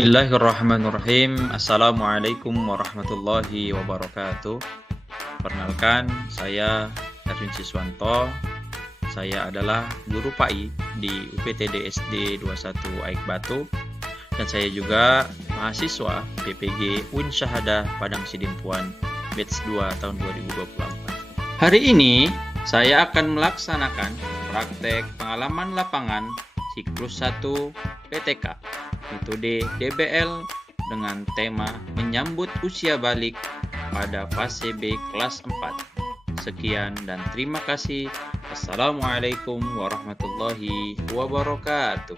Bismillahirrahmanirrahim. Assalamualaikum warahmatullahi wabarakatuh. Perkenalkan, saya Erwin Siswanto. Saya adalah guru PAI di UPTD SD 21 Aik Batu. Dan saya juga mahasiswa PPG UIN Syahadah Padang Sidimpuan Batch 2 tahun 2024. Hari ini saya akan melaksanakan praktek pengalaman lapangan siklus 1 PTK metode DBL dengan tema menyambut usia balik pada fase B kelas 4. Sekian dan terima kasih. Assalamualaikum warahmatullahi wabarakatuh.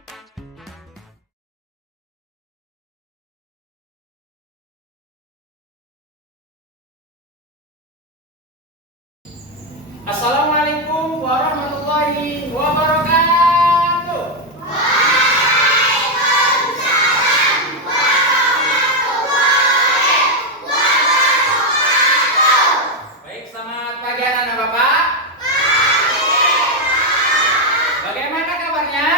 Assalamualaikum warahmatullahi wabarakatuh. Baik, selamat pagi anak-anak Bapak. Bagaimana kabarnya?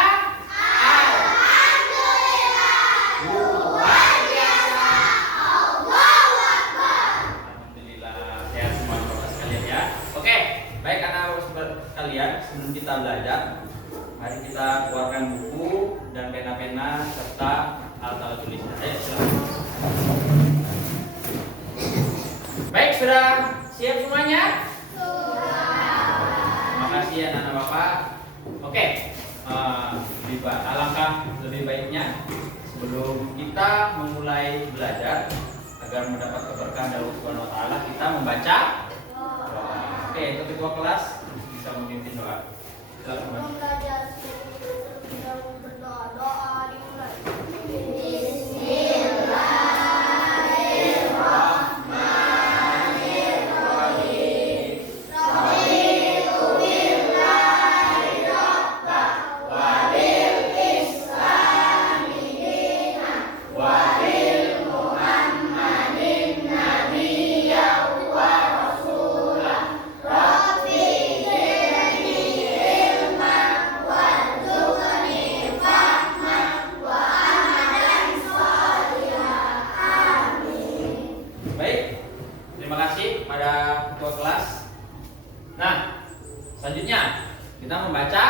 Luar biasa. Alhamdulillah, sehat semua Bapak sekalian ya. Oke. Baik anak-anak sekalian, sebelum kita belajar, mari kita keluarkan buku dan pena-pena serta alat-alat tulisan. Ayo, silakan. Baik, sudah siap semuanya? Terima kasih anak-anak Bapak. Oke, alangkah lebih baiknya sebelum kita memulai belajar agar mendapat keberkahan dari Allah Subhanahu wa taala, kita membaca. Oke, untuk ketua kelas bisa memimpin doa. Silakan. Berdoa dimulai. Selanjutnya kita membaca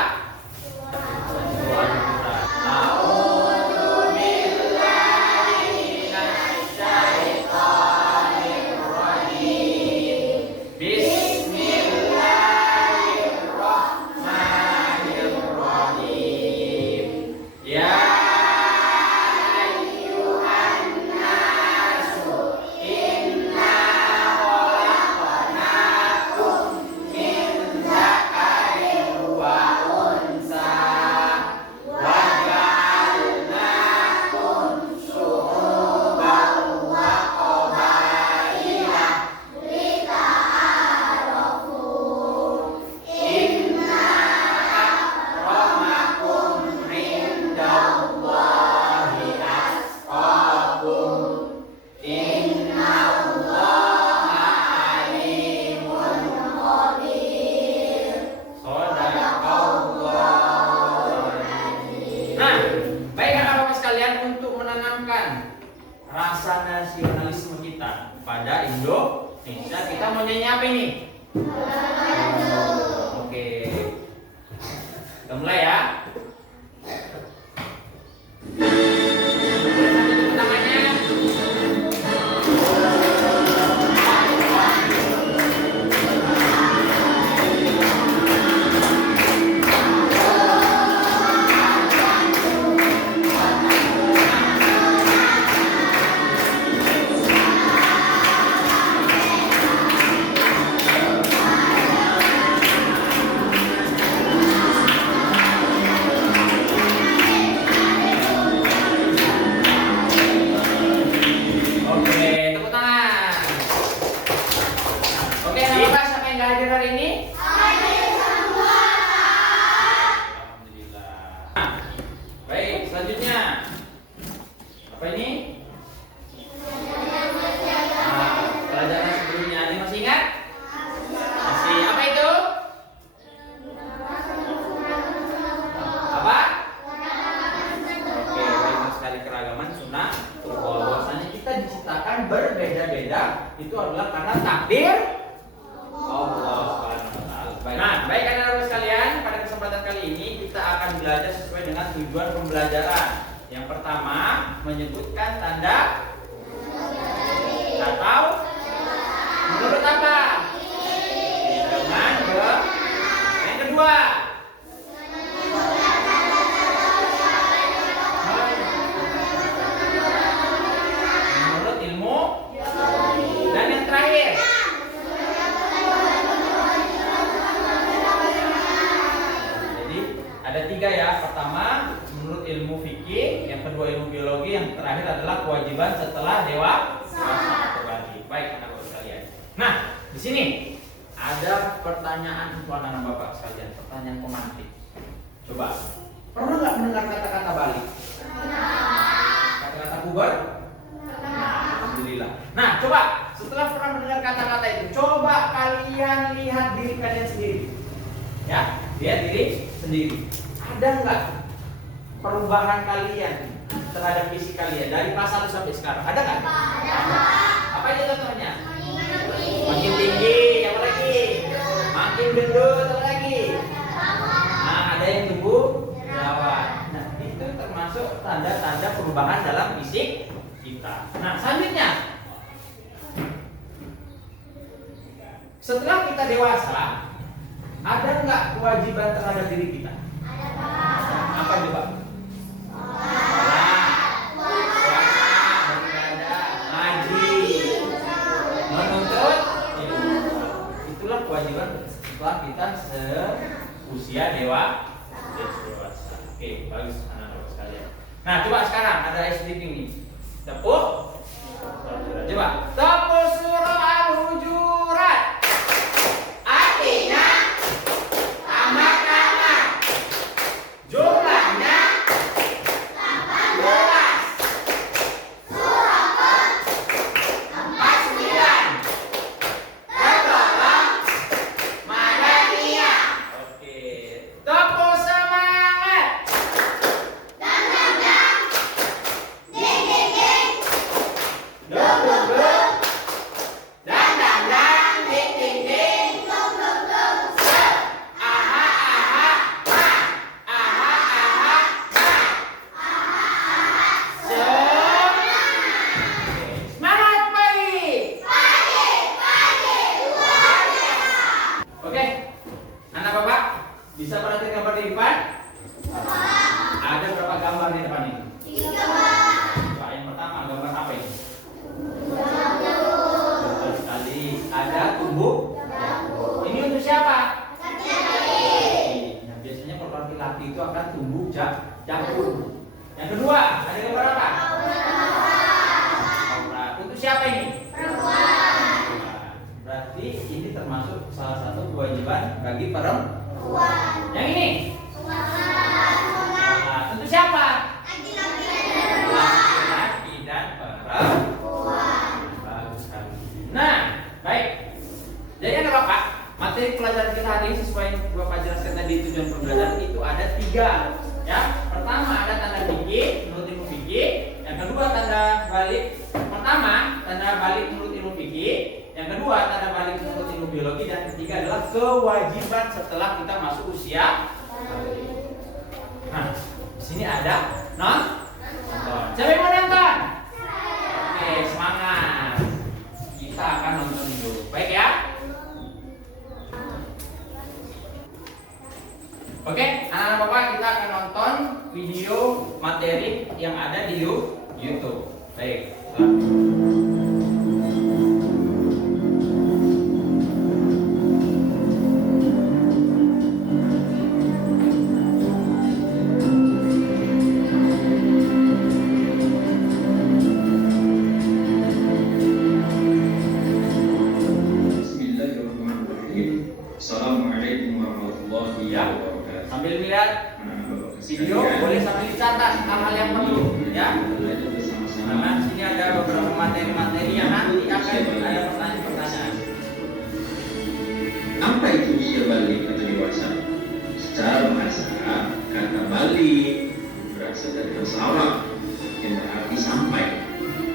rasa nasionalisme kita pada Indonesia. Kita mau nyanyi apa ini? Oke, kita mulai ya. Tangannya. berbeda-beda itu adalah karena takdir Allah Subhanahu wa taala. Baik anak-anak sekalian, pada kesempatan kali ini kita akan belajar sesuai dengan tujuan pembelajaran. Yang pertama, menyebutkan tanda atau menurut apa? Dengan yang kedua, menurut ilmu, dan yang terakhir jadi ada tiga ya. Pertama menurut ilmu fikih, yang kedua ilmu biologi, yang terakhir adalah kewajiban setelah dewasa atau balik. Baik anak-anak sekalian. Nah, di sini ada pertanyaan untuk anak-anak bapak sekalian, pertanyaan pemantik. Coba, pernah nggak mendengar kata-kata balik? Kata-kata kubar? Alhamdulillah. Nah, coba setelah pernah mendengar kata-kata itu, coba kalian lihat diri kalian sendiri. Ya, lihat diri sendiri. Ada nggak perubahan kalian terhadap fisik kalian dari pas 1 sampai sekarang? Ada nggak? Ada. Apa aja contohnya? Makin tinggi, apa lagi? Makin gendut, apa lagi? Nah, ada yang tumbuh jerawat. Nah, itu termasuk tanda-tanda perubahan dalam fisik kita. Nah, selanjutnya, setelah kita dewasa, ada nggak kewajiban terhadap diri kita? Apa coba? Itulah kewajiban setelah kita seusia dewasa. Oke, bagus anak-anak sekalian. Nah, coba sekarang ada SDP nih. Tepuk. Coba. Tepuk surah Al-Hujurat. Artinya anak-anak. Jumlahnya 18. Bisa perhatikan gambar di depan? Ada berapa gambar di depan ini? 3. Coba yang pertama, gambar apa ini? Betul sekali. Ada tumbuh. Ini untuk siapa? Nah, biasanya kalau laki-laki itu akan tumbuh jagung. Yang kedua, ada gambar apa? Aurat. Untuk siapa ini? Perempuan. Berarti ini termasuk salah satu kewajiban bagi perempuan. Yang ini? Nah, tentu siapa? Laki-laki dan perempuan. Bagus sekali. Nah, baik. Jadi anak bapak, materi pelajaran kita hari ini sesuai yang bapak jelaskan tadi tujuan pembelajaran itu ada 3. Ya, pertama ada tanda fikih menurut ilmu fikih. Yang kedua tanda balik. Pertama tanda balik menurut ilmu fikih. Yang kedua tanda balik menurut ilmu biologi, dan ketiga adalah kewajiban setelah kita masuk usia. Nah, di sini ada nonton. Siapa yang mau nonton? Oke, semangat. Kita akan nonton dulu. Baik ya. Oke, anak-anak bapak, kita akan nonton video materi yang ada di YouTube. Baik. Assalamualaikum warahmatullahi wabarakatuh. Sambil lihat video boleh sambil dicatat hal-hal yang perlu ya. Karena sini ada beberapa materi-materi yang nanti akan ada pertanyaan-pertanyaan. Apa itu usia balik atau dewasa? Secara bahasa, kata balik berasal dari bahasa Arab yang berarti sampai.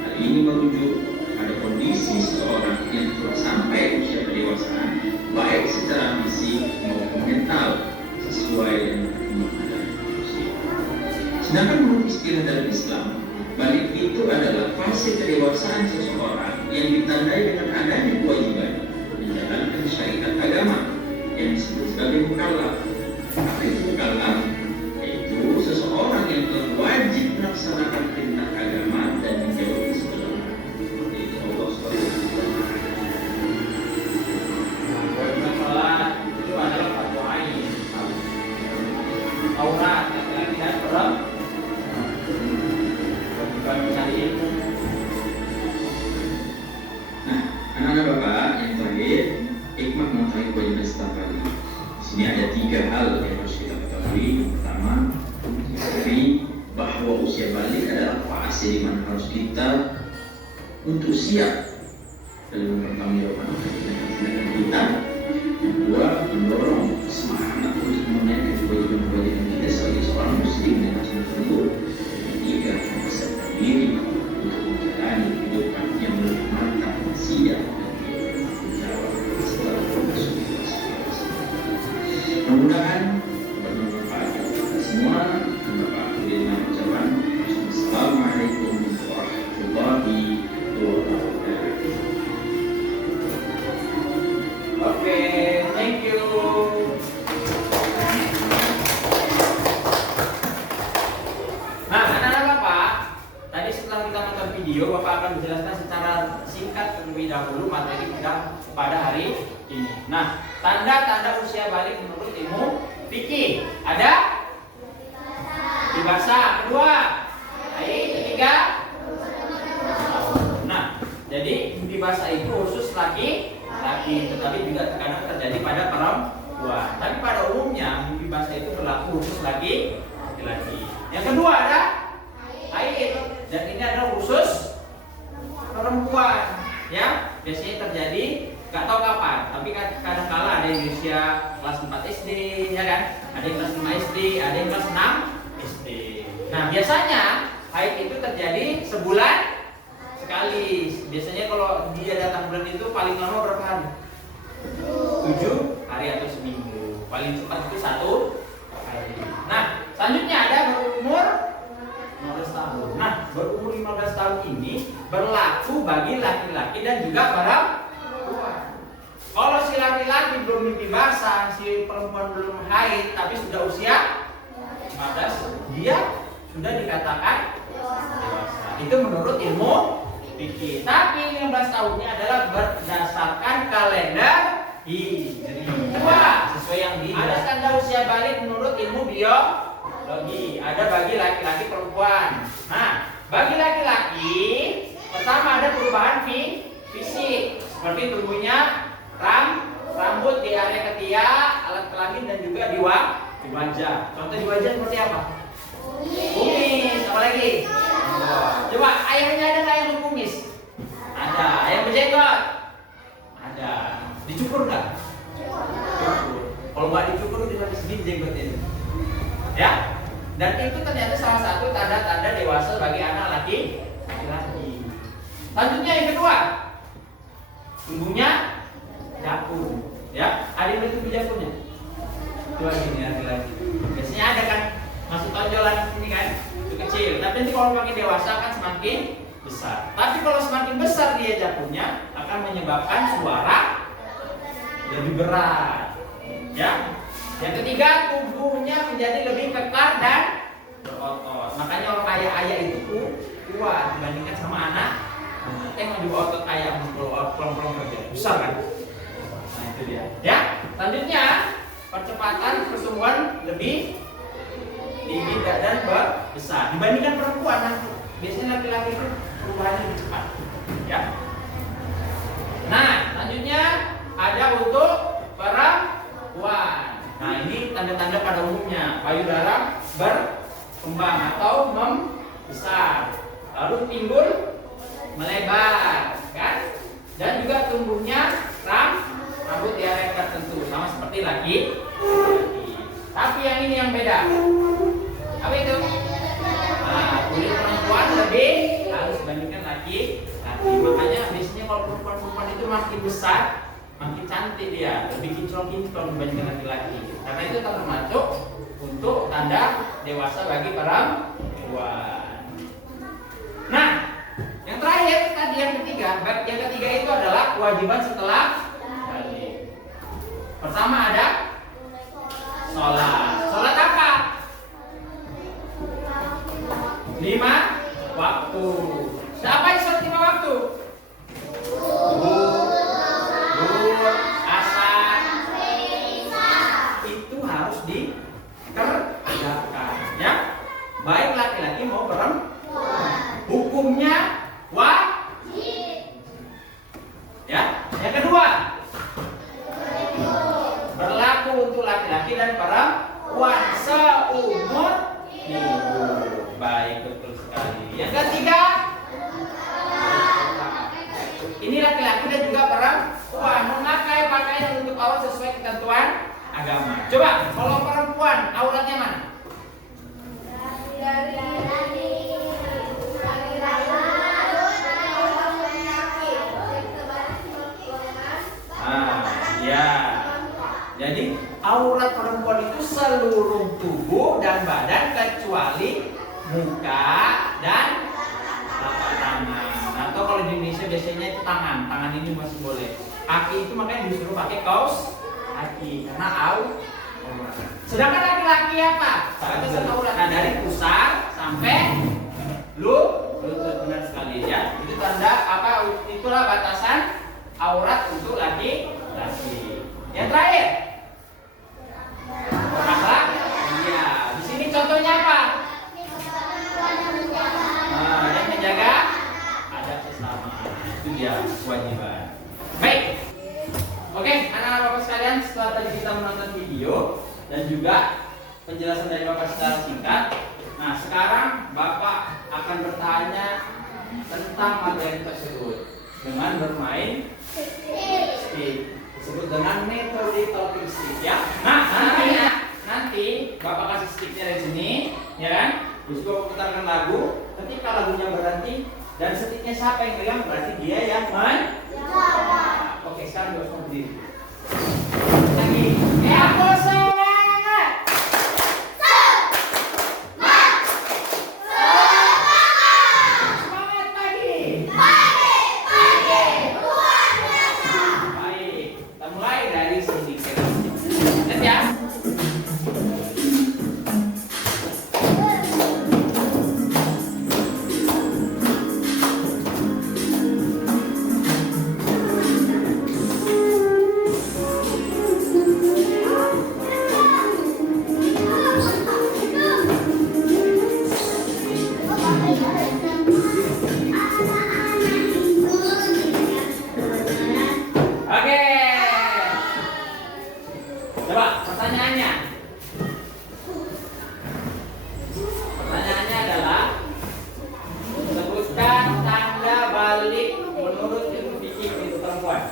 Hal ini merujuk pada kondisi kondisi seseorang yang telah sampai usia pendewasaan, baik secara fisik maupun mental, sesuai dengan perkembangan usia. Sedangkan menurut istilah dalam Islam, balik itu adalah fase kedewasaan seseorang yang ditandai dengan adanya kewajiban menjalankan syariat agama yang disebut sebagai mukallaf. Apa itu mukallaf? Yaitu seseorang yang telah wajib melaksanakan perintah agama dan menjauhi segala yaitu Allah SWT. Kewajiban sholat itu adalah fardu ain. Aurat laki-laki dan perempuan. Kewajiban mencari ilmu. Nah, anak-anak bapak yang terakhir, hikmah mengetahui kewajiban setiap kali. Di sini ada 3 hal yang harus kita ketahui. Yang pertama, diketahui bahwa usia balik adalah fase di mana harus kita untuk siap dalam mempertanggungjawabkan tindakan kita. Yang kedua, mendorong semangat untuk menunaikan kewajiban-kewajiban kita sebagai seorang muslim dan muslim tersebut. Yang ketiga, mempersiapkan diri untuk menjalani kehidupan yang lebih mantap, siap dan bertanggung jawab setelah masuk ke usia. Mudah-mudahan bermanfaat bagi kita semua. Dan Bapak akhiri dengan ucapan Assalamualaikum warahmatullahi wabarakatuh. Oke, thank you. Nah, anak-anak Bapak, tadi setelah kita nonton video, Bapak akan menjelaskan secara singkat terlebih dahulu materi kita pada hari ini. Nah, tanda-tanda usia balik menurut ilmu fikih ada dewasa, kedua, ketiga. Nah, jadi dewasa itu khusus laki-laki, tetapi juga terkadang terjadi pada perempuan. Tapi pada umumnya mimpi basah itu berlaku khusus laki-laki. Yang kedua ada haid, dan ini adalah khusus perempuan. Ya, biasanya terjadi nggak tahu kapan, tapi kadang-kala ada yang di usia kelas 4 SD, ya kan? Ada yang kelas 5 SD, ada yang kelas 6 SD. Nah, biasanya haid itu terjadi sebulan sekali. Biasanya kalau dia datang bulan itu paling lama berapa hari? 7 hari atau seminggu. Paling cepat itu 1 hari. Nah, selanjutnya ada berumur 15 tahun. Nah, berumur 15 tahun ini berlaku bagi laki-laki dan juga perempuan. Kalau si laki-laki belum mimpi basah, si perempuan belum haid, tapi sudah usia 15, dia sudah dikatakan dewasa. Itu menurut ilmu fikih. Tapi 15 tahunnya adalah berdasarkan kalender Hijriah. Sesuai yang ada tanda usia balik menurut ilmu biologi. Ada bagi laki-laki perempuan. Nah, bagi laki-laki pertama ada perubahan fisik seperti tumbuhnya rambut di area ketiak, alat kelamin dan juga di wajah. Contoh di wajah seperti apa? Kumis. Apa lagi? Coba ayahnya ada nggak yang berkumis? Ada. Ayah berjenggot? Ada. Dicukur nggak? Cukur. Kalau nggak dicukur udah sampai segini jenggotnya. Ya. Dan itu ternyata salah satu tanda-tanda dewasa bagi anak laki-laki. Selanjutnya yang kedua, tumbuhnya jakun. Ya. Ada yang bertumbuh jakunnya? Coba gini laki-laki. Biasanya ada kan? Masuk tonjolan ini kan? Kecil, tapi nanti kalau makin dewasa akan semakin besar. Tapi kalau semakin besar dia jakunnya akan menyebabkan suara lebih berat. Ya. Yang ketiga, tubuhnya menjadi lebih kekar dan berotot. Makanya orang ayah itu kuat dibandingkan sama anak. Tengok juga otot ayam pelong-pelong kerja besar kan? Nah itu dia. Ya. Selanjutnya percepatan pertumbuhan lebih tinggi dan besar dibandingkan perempuan. Biasanya laki-laki itu perubahannya lebih cepat. Ya. Nah, selanjutnya ada untuk perempuan. Nah, ini tanda-tanda pada umumnya payudara berkembang atau membesar, lalu pinggul melebar, kan? Dan juga tumbuhnya rambut di area tertentu, sama seperti laki. Tapi yang ini yang beda. Apa itu? Nah, kulit perempuan lebih halus dibandingkan laki-laki. Makanya biasanya kalau perempuan itu makin besar, makin cantik dia, lebih kinclong-kinclong dibandingkan laki-laki. Karena itu termasuk untuk tanda dewasa bagi perempuan. Nah, yang terakhir tadi yang ketiga itu adalah kewajiban setelah balik. Pertama ada sholat. Sholat apa? 5 waktu. Siapa yang sholat 5 waktu? Zuhur, asar. Itu harus dikerjakan, ya. Baik laki-laki mau perempuan. Hukumnya wajib. Ya. Yang kedua, berlaku untuk laki-laki dan perempuan seumur hidup. Baik, betul sekali. Yang ketiga, ini laki-laki dan juga perempuan memakai pakaian untuk aurat sesuai ketentuan agama. Coba, kalau perempuan auratnya mana? Ya. Jadi aurat perempuan itu seluruh tubuh dan badan kecuali muka dan telapak tangan. Atau kalau di Indonesia biasanya itu tangan ini masih boleh. Kaki itu makanya disuruh pakai kaos kaki karena aurat. Sedangkan laki-laki apa? Batasan aurat dari pusar sampai lutut, benar sekali ya. Itu tanda apa? Itulah batasan aurat untuk laki-laki. Yang terakhir, akhlak. Iya, di sini contohnya apa? Yang menjaga adab sesama. Itu dia kewajiban. Baik. Oke, anak-anak Bapak sekalian, setelah tadi kita menonton video dan juga penjelasan dari Bapak secara singkat. Nah, sekarang Bapak akan bertanya tentang materi tersebut dengan bermain stick. Disebut dengan metode talking stick, ya. Nah, nanti Bapak kasih sticknya dari sini, ya kan? Terus Bapak putarkan lagu. Ketika lagunya berhenti dan sticknya siapa yang pegang, berarti dia yang menjawab. Oke, sekarang Bapak berdiri. Lagi. Aku semangat. Semangat pagi. Baik, kita mulai dari sini. Lihat ya. Oke. Coba pertanyaannya. Pertanyaannya adalah sebutkan tanda balik menurut ilmu fikih untuk perempuan.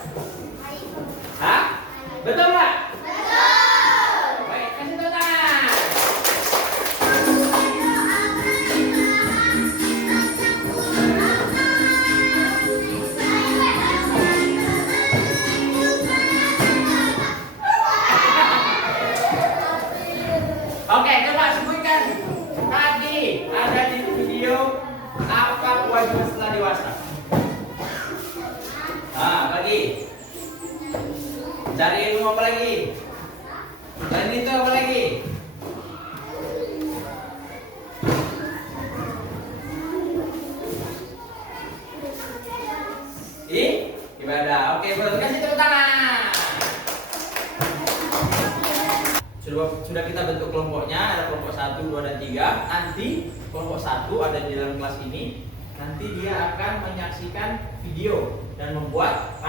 Hah? Betul nggak? Betul. Baik, kasih tepuk tangan. Oke, coba sebutkan tadi ada di video apa kewajiban setelah dewasa. Lagi. Cari ilmu apa lagi? Dan itu apa lagi? Ibadah. Oke, boleh kasih tepuk tangan. Sudah kita bentuk kelompoknya, ada kelompok 1, 2, dan 3. Nanti kelompok 1 ada di dalam kelas ini. Nanti dia akan menyaksikan video dan membuat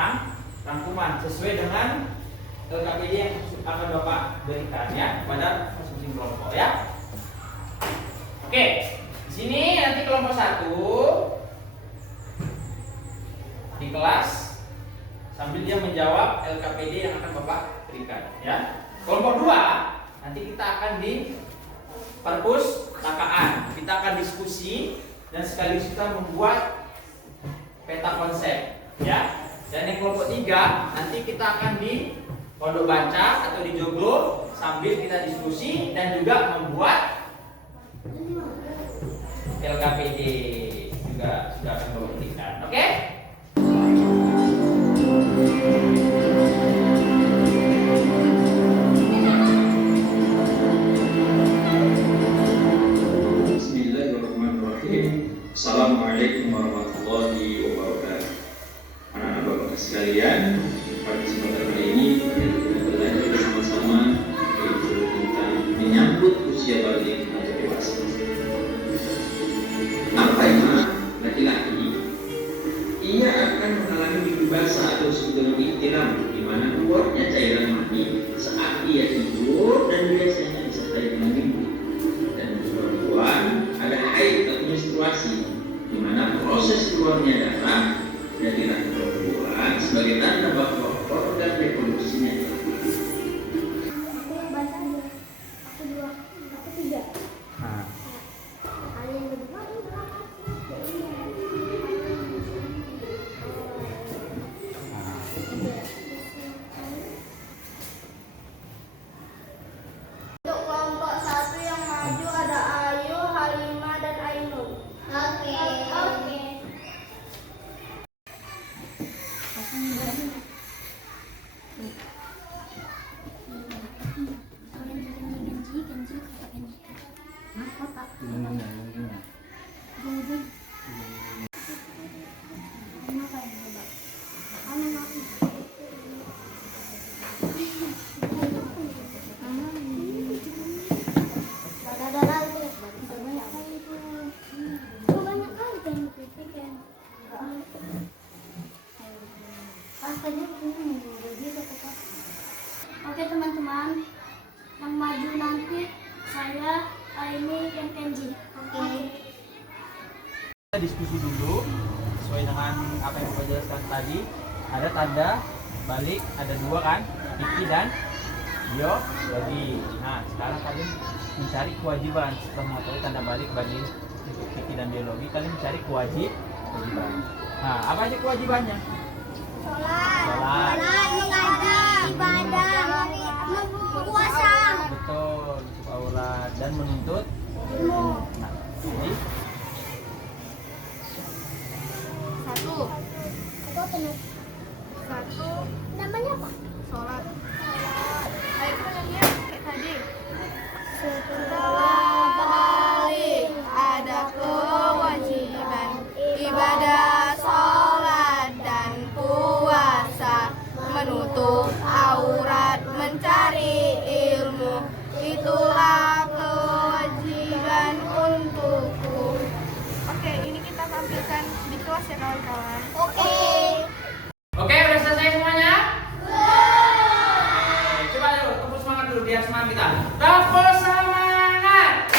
rangkuman sesuai dengan LKPD yang akan Bapak berikan ya pada masing-masing kelompok ya. Oke, di sini nanti kelompok 1 di kelas sambil dia menjawab LKPD yang akan Bapak berikan ya. Kelompok 2 nanti kita akan di perpustakaan. Kita akan diskusi dan sekaligus kita membuat peta konsep Ya. Dan yang kelompok 3 nanti kita akan di pondok baca atau di joglo sambil kita diskusi dan juga membuat LKPD juga sudah akan Bapak berikan. Oke? Bismillahirrahmanirrahim. Assalamualaikum warahmatullahi wabarakatuh. Anak-anak Bapak sekalian, pada kesempatan kali ini kita belajar bersama-sama yaitu tentang menyambut usia balik atau dewasa. Apa itu? Laki-laki ia akan mengalami mimpi basah atau disebut dengan ihtilam, di mana keluarnya cairan mani saat ia tidur dan biasanya disertai dengan mimpi. Dan untuk perempuan ada haid atau menstruasi, di mana proses keluarnya darah dari rahim perempuan sebagai tanda bahwa organ reproduksinya telah Aku yang baca aja. Aku 2, aku 3. Nah, Kalian berdua ini berapa? Untuk kelompok 1 yang maju ada Ayu, Halimah, dan Ainul. Oke. Oke teman-teman, yang maju nanti saya, Aini, dan Kenji. Oke. kita diskusi dulu sesuai dengan apa yang Bapak jelaskan tadi. Ada tanda balik, ada 2 kan, Kiki dan biologi. Nah, sekarang kalian mencari kewajiban setelah mengetahui tanda balik bagi Kiki dan biologi. Kalian mencari kewajiban. Nah, apa aja kewajibannya? Sholat, mengajar, ibadah, berpuasa. betul, untuk aurat dan menuntut ilmu. Nah, jadi 1. Namanya apa? Sholat. Ayo kita lihat kayak tadi. Setelah Balik ada kewajiban ibadah, sholat dan puasa, menutup aurat, mencari ilmu, itulah kewajiban untukku. Oke, ini kita tampilkan di kelas ya kawan-kawan. Oke. Oke, udah selesai semuanya? Oke, coba dulu, tepuk semangat dulu biar semangat kita. Tepuk semangat.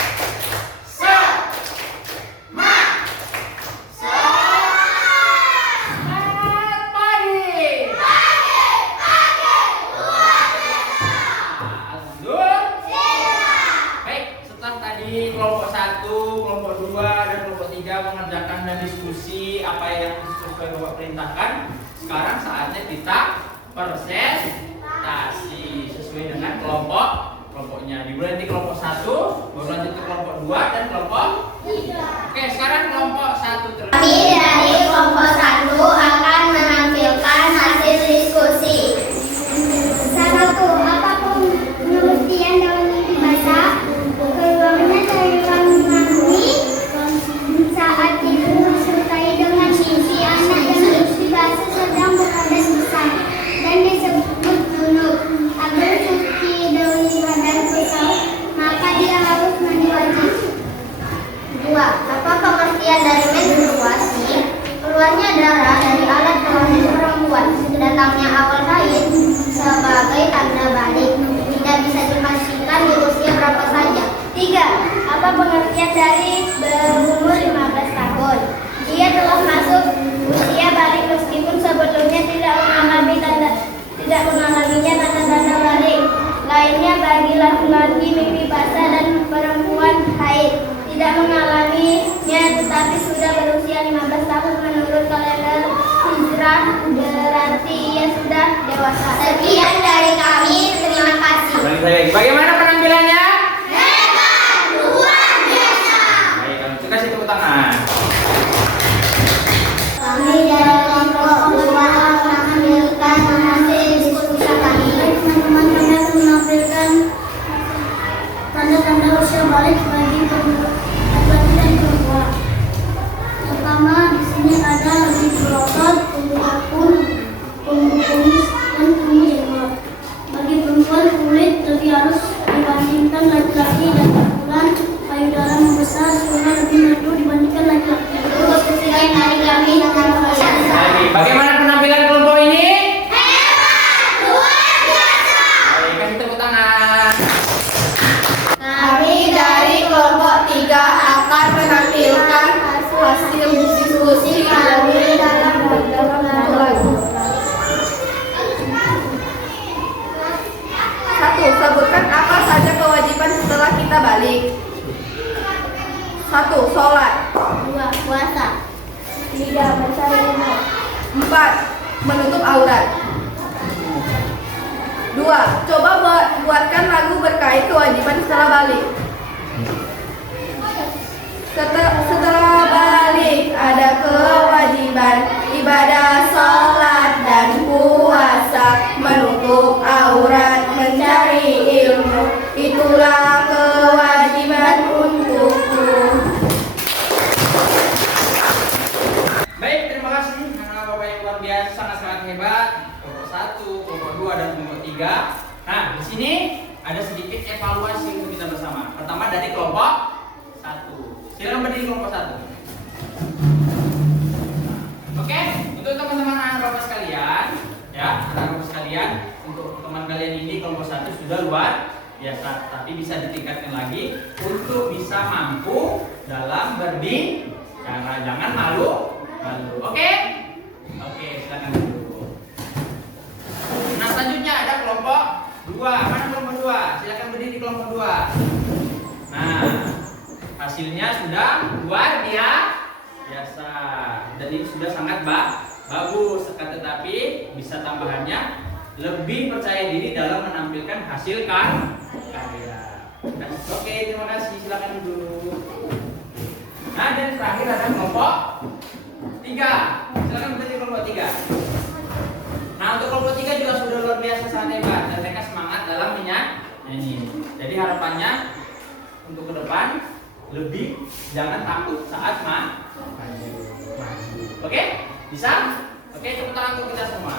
Semangat pagi. Alhamdulillah. Baik, setelah tadi kelompok 1, kelompok 2, dan kelompok 3 mengerjakan dan diskusi apa yang sesuai Bapak perintahkan. Sekarang saatnya kita presentasi sesuai dengan kelompoknya. Dimulai di kelompok 1, baru lanjut ke kelompok 2 dan kelompok 3. Oke, sekarang kelompok 1 terlebih. Kami dari kelompok 1 akan menampilkan hasil diskusi. 1. Apa pengertian daun mimpi basah? Keluarnya cairan mani saat tidur disertai dengan mimpi anak yang mimpi basah sedang berada besar dan disebut junub. Agar suci daun badan besar, maka dia harus mandi wajib. 2. Apa pengertian dari menstruasi? Keluarnya darah dari alat kelamin perempuan. Datangnya awal haid sebagai tanda balik. Tidak bisa dipastikan di usia berapa saja. 3. Apa pengertian dari berumur 15 tahun? Dia telah masuk usia balik meskipun sebelumnya tidak mengalaminya tanda-tanda balik. Lainnya bagi laki-laki mimpi basah dan perempuan haid. Tidak mengalaminya tetapi sudah berusia 15 tahun menurut kalender Hijrah besar berarti ia sudah dewasa. Sekian dari kami, terima kasih. Bagaimana penampilannya? Hebat, luar biasa. Baik, kalau itu kasih tepuk tangan. Kami dari kelompok berusaha menampilkan hasil diskusi kami. Teman-teman kami akan menampilkan tanda-tanda usia balik bagi laki-laki dan perempuan. Pertama, di sini ada lebih berotot, tumbuh akun, tumbuh kumis, dan tumbuh jenggot. Bagi perempuan, kulit lebih halus dibandingkan laki-laki dan perempuan, payudara membesar sehingga lebih merdu dibandingkan laki-laki. Sekian dari kami, terima kasih. Bagaimana penampilan kelompok ini? Hebat, luar biasa. Baik, kasih tepuk tangan. Kami dari kelompok 3 akan menampilkan hasil diskusi kami dalam lagu. 1. Sebutkan apa saja kewajiban setelah kita balik. 1. Sholat. 2. Puasa. 3. Mencari ilmu. 4. Menutup aurat. 2. Coba buatkan lagu berkait kewajiban setelah balik. Setelah balik ada kewajiban ibadah, sholat dan puasa, menutup aurat, mencari ilmu, itulah kewajiban untukku. Baik, terima kasih anak bapak yang luar biasa, sangat-sangat hebat. Kelompok 1, kelompok 2 dan kelompok 3. Nah, di sini ada sedikit evaluasi untuk kita bersama. Pertama dari kelompok 1. Silakan berdiri kelompok 1. Oke, untuk teman-teman anak bapak sekalian, ya, anak bapak sekalian, untuk teman kalian ini kelompok 1 sudah luar biasa, tapi bisa ditingkatkan lagi untuk bisa mampu dalam berbicara. Jangan malu. Oke? Oke, silakan dulu. Nah, selanjutnya ada kelompok 2. Mana kelompok 2? Silakan berdiri di kelompok 2. Nah, hasilnya sudah luar biasa. Dan ini sudah sangat bagus. Tetapi bisa tambahannya lebih percaya diri dalam menampilkan hasil karya. Oke, terima kasih. Silakan duduk. Nah, dan terakhir ada kelompok 3. Silakan berdiri kelompok 3. Nah, untuk kelompok 3 juga sudah luar biasa, sangat hebat dan mereka semangat dalam menyanyi. Jadi harapannya untuk ke depan lebih jangan takut saat maju. Oke? Bisa? Oke, tepuk tangan untuk kita semua.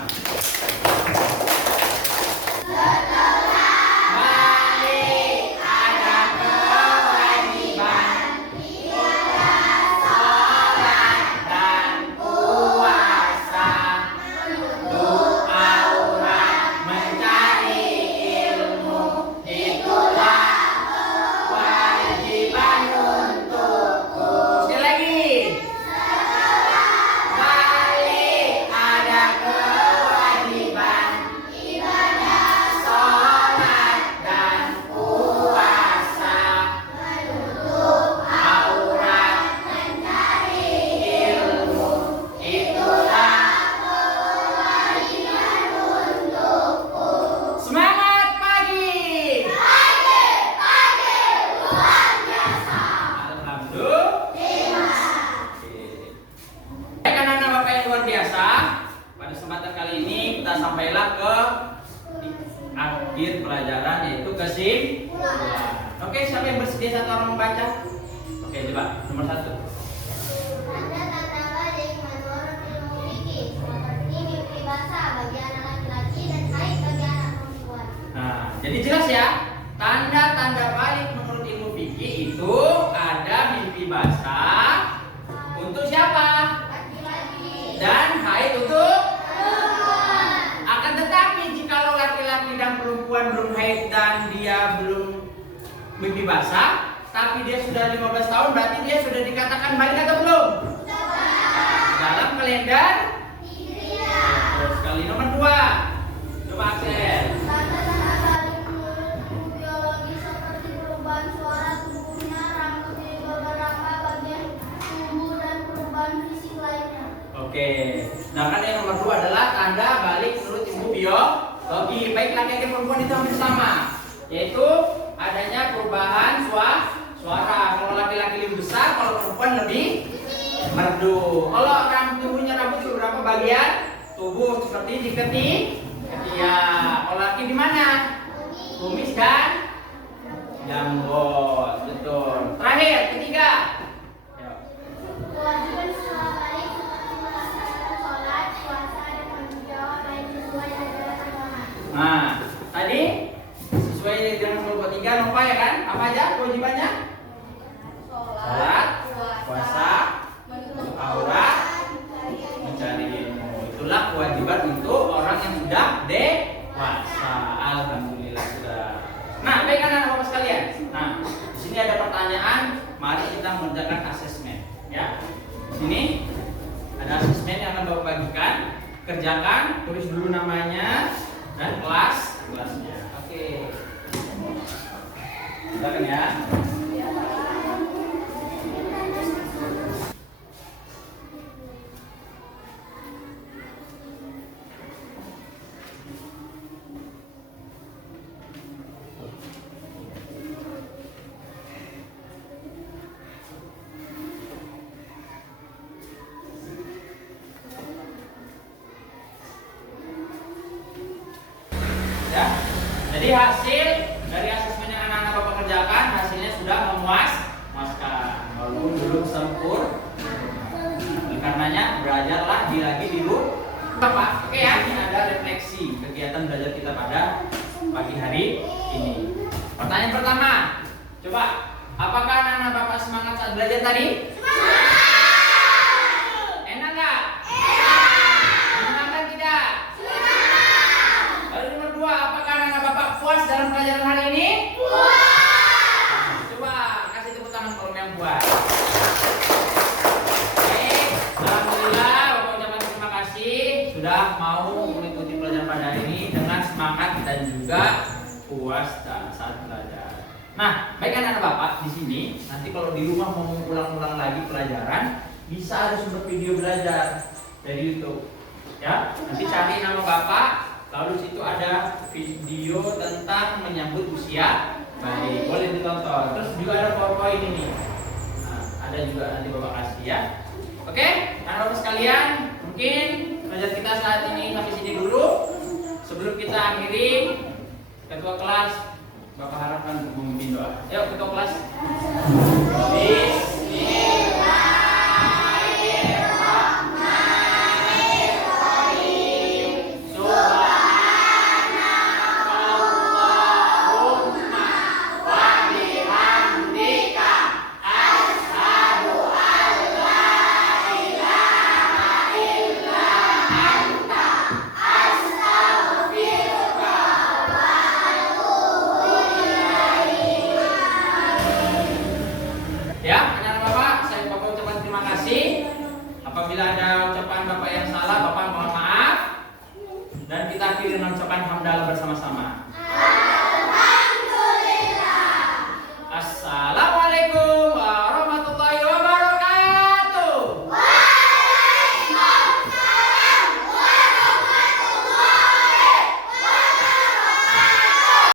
Akhir pelajaran yaitu kesimpulan. Oke, siapa yang bersedia satu orang membaca? Oke, coba nomor 1. Tanda-tanda balik menurut ilmu fikih seperti mimpi basah bagi anak laki-laki dan haid bagi anak perempuan. Nah, jadi jelas ya. Tanda-tanda balik menurut ilmu fikih itu ada mimpi basah untuk siapa? Laki-laki. Dan haid untuk akan tetapi jikalau laki-laki dan perempuan belum haid dan dia belum mimpi basah, tapi dia sudah 15 tahun, berarti dia sudah dikatakan balik atau belum? Dalam kalender Hijriah. Terus kali nomor 2. Coba Aksen. Tanda-tanda balik menurut ilmu biologi seperti perubahan suara tubuhnya, rambut di beberapa bagian tubuh dan perubahan fisik lainnya. Oke. Nah, kan yang nomor 2 biologi. Baik laki-laki dan perempuan itu hampir sama, yaitu adanya perubahan suara. Kalau laki-laki lebih besar, kalau perempuan lebih merdu. Kalau tubuhnya rambut itu berapa bagian tubuh? Seperti di ketiak. Kalau laki di mana? Kumis dan janggut. Betul. Terakhir, ketiga. Kewajiban setelah balik seperti melaksanakan sholat, puasa, dan tanggung jawab baik sesuai ajaran agama. Nah, tadi sesuai dengan kelompok 3 Nova ya kan? Apa aja kewajibannya? Sholat, puasa, menutup aurat, mencari ilmu. Itulah kewajiban untuk orang yang sudah dewasa. Alhamdulillah sudah. Nah, baik anak-anak sekalian. Nah, di sini ada pertanyaan. Mari kita mengerjakan asesmen. Ya, di sini ada asesmen yang akan Bapak bagikan. Kerjakan, tulis dulu namanya dan kelasnya. Oke. Silakan ya. Ya. Jadi hasil dari asesmen yang anak-anak Bapak kerjakan hasilnya sudah memuaskan, walaupun belum sempurna. Oleh karenanya belajarlah lagi di rumah. Bapak, oke ya, ini ada refleksi kegiatan belajar kita pada pagi hari ini. Pertanyaan pertama, coba, apakah anak-anak Bapak semangat saat belajar tadi? Enak nggak? Menyenangkan tidak? Lalu nomor 2, apakah anak-anak Bapak puas dalam pelajaran hari ini? Puas. Coba kasih tepuk tangan kalau yang puas. Oke, alhamdulillah Bapak ucapkan terima kasih sudah mau mengikuti pelajaran pada hari ini dengan semangat dan juga puas saat belajar. Nah, baik anak-anak Bapak di sini nanti kalau di rumah mau ulang-ulang lagi pelajaran bisa ada sumber video belajar dari YouTube. Ya, nanti cari nama Bapak. Lalu situ ada video tentang menyambut usia bayi, boleh ditonton. Terus juga ada PowerPoint ini. Nah, ada juga nanti Bapak kasih ya. Oke, anak-anak sekalian, mungkin belajar kita saat ini sampai sini dulu. Sebelum kita akhiri, ketua kelas Bapak harapkan untuk memimpin doa. Yuk, ketua kelas. Ya, anak-anak Bapak, saya Bapak ucapkan terima kasih. Apabila ada ucapan Bapak yang salah, Bapak mohon maaf. Dan kita akhiri dengan ucapan hamdalah bersama-sama.